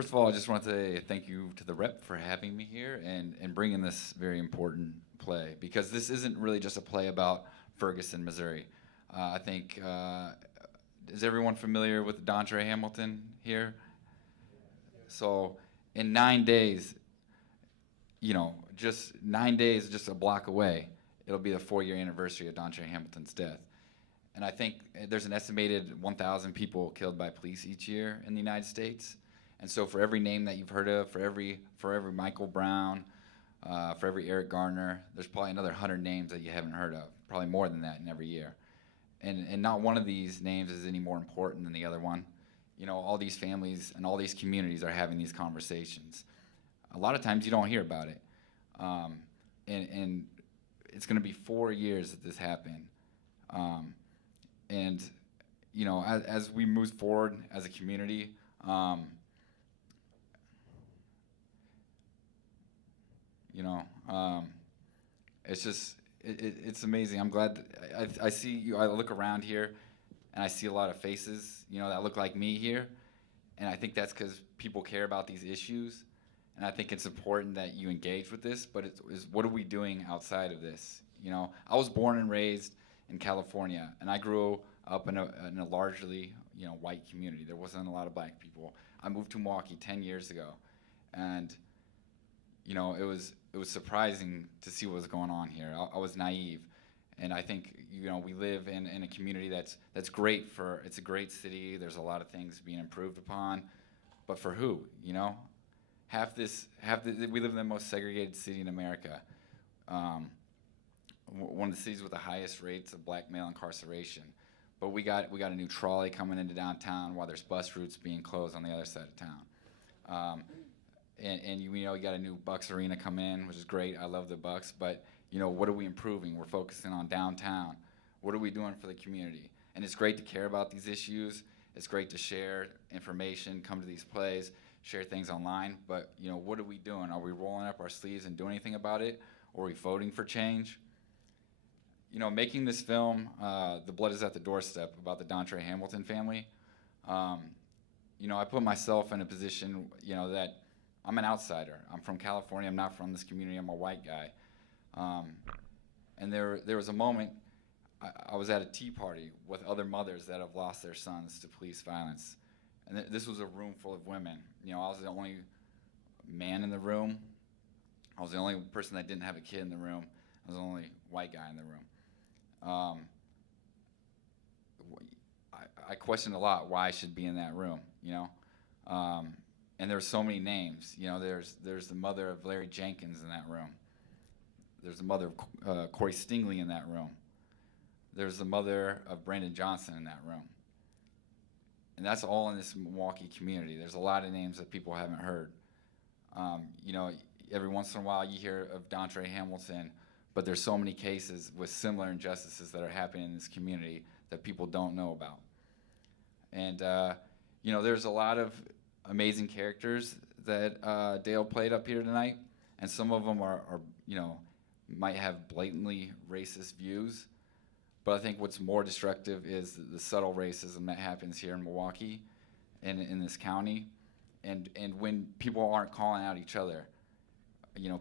First of all, I just want to say thank you to the rep for having me here and bringing this very important play, because this isn't really just a play about Ferguson, Missouri. I think, is everyone familiar with Dontre Hamilton here? So in 9 days, just 9 days, just a block away, it'll be the 4-year anniversary of Dontre Hamilton's death. And I think there's an estimated 1,000 people killed by police each year in the United States. And so for every name that you've heard of, for every Michael Brown, for every Eric Garner, there's probably another 100 names that you haven't heard of, probably more than that in every year. And not one of these names is any more important than the other one. All these families and all these communities are having these conversations. A lot of times you don't hear about it. And it's going to be 4 years that this happened. As we move forward as a community, it's amazing. I'm glad I see you. I look around here, and I see a lot of faces, that look like me here, and I think that's because people care about these issues, and I think it's important that you engage with this. But it's what are we doing outside of this? I was born and raised in California, and I grew up in a largely white community. There wasn't a lot of black people. I moved to Milwaukee 10 years ago, and it was surprising to see what was going on here. I was naive, and I think we live in a community that's great it's a great city. There's a lot of things being improved upon, but for who? We live in the most segregated city in America. One of the cities with the highest rates of black male incarceration. But we got a new trolley coming into downtown while there's bus routes being closed on the other side of town. You got a new Bucks arena come in, which is great. I love the Bucks, but what are we improving? We're focusing on downtown. What are we doing for the community? And it's great to care about these issues. It's great to share information, come to these plays, share things online. But what are we doing? Are we rolling up our sleeves and doing anything about it? Or are we voting for change? Making this film, The Blood is at the Doorstep, about the Dontre Hamilton family, I put myself in a position, that I'm an outsider. I'm from California. I'm not from this community. I'm a white guy. And there was a moment, I was at a tea party with other mothers that have lost their sons to police violence. And this was a room full of women. I was the only man in the room. I was the only person that didn't have a kid in the room. I was the only white guy in the room. I questioned a lot why I should be in that room, and there's so many names. There's the mother of Larry Jenkins in that room. There's the mother of Corey Stingley in that room. There's the mother of Brandon Johnson in that room. And that's all in this Milwaukee community. There's a lot of names that people haven't heard. Every once in a while you hear of Dontre Hamilton, but there's so many cases with similar injustices that are happening in this community that people don't know about. And there's a lot of amazing characters that Dael played up here tonight, and some of them are might have blatantly racist views, but I think what's more destructive is the subtle racism that happens here in Milwaukee and in this county, and when people aren't calling out each other,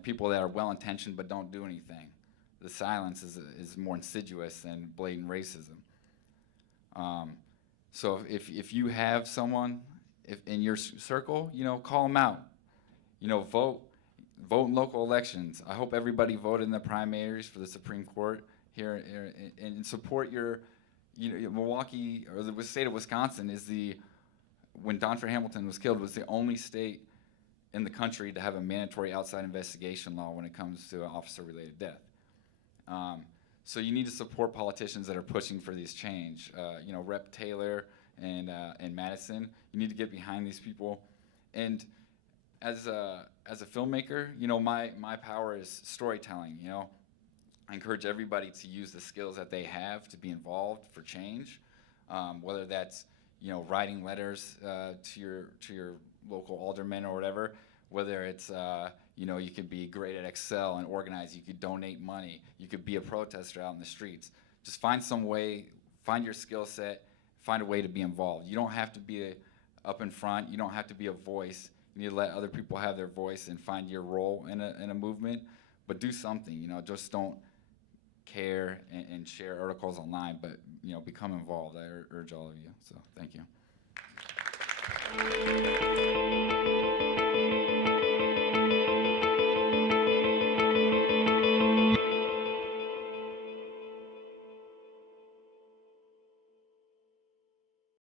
people that are well-intentioned but don't do anything. The silence is more insidious than blatant racism. So if you have someone in your circle, call them out. Vote in local elections. I hope everybody voted in the primaries for the Supreme Court here and support your, Milwaukee, or the state of Wisconsin when Dontre Hamilton was killed, was the only state in the country to have a mandatory outside investigation law when it comes to an officer-related death. So you need to support politicians that are pushing for this change. Rep. Taylor and Madison, you need to get behind these people. And as a filmmaker, my power is storytelling. I encourage everybody to use the skills that they have to be involved for change, whether that's writing letters to your local alderman or whatever, whether it's you could be great at Excel and organize, you could donate money, you could be a protester out in the streets. Just find some way, find your skill set, find a way to be involved. You don't have to be up in front, you don't have to be a voice, You need to let other people have their voice and find your role in a movement, but do something. You know, just don't care and share articles online, but you know, become involved. I urge all of you. So thank you.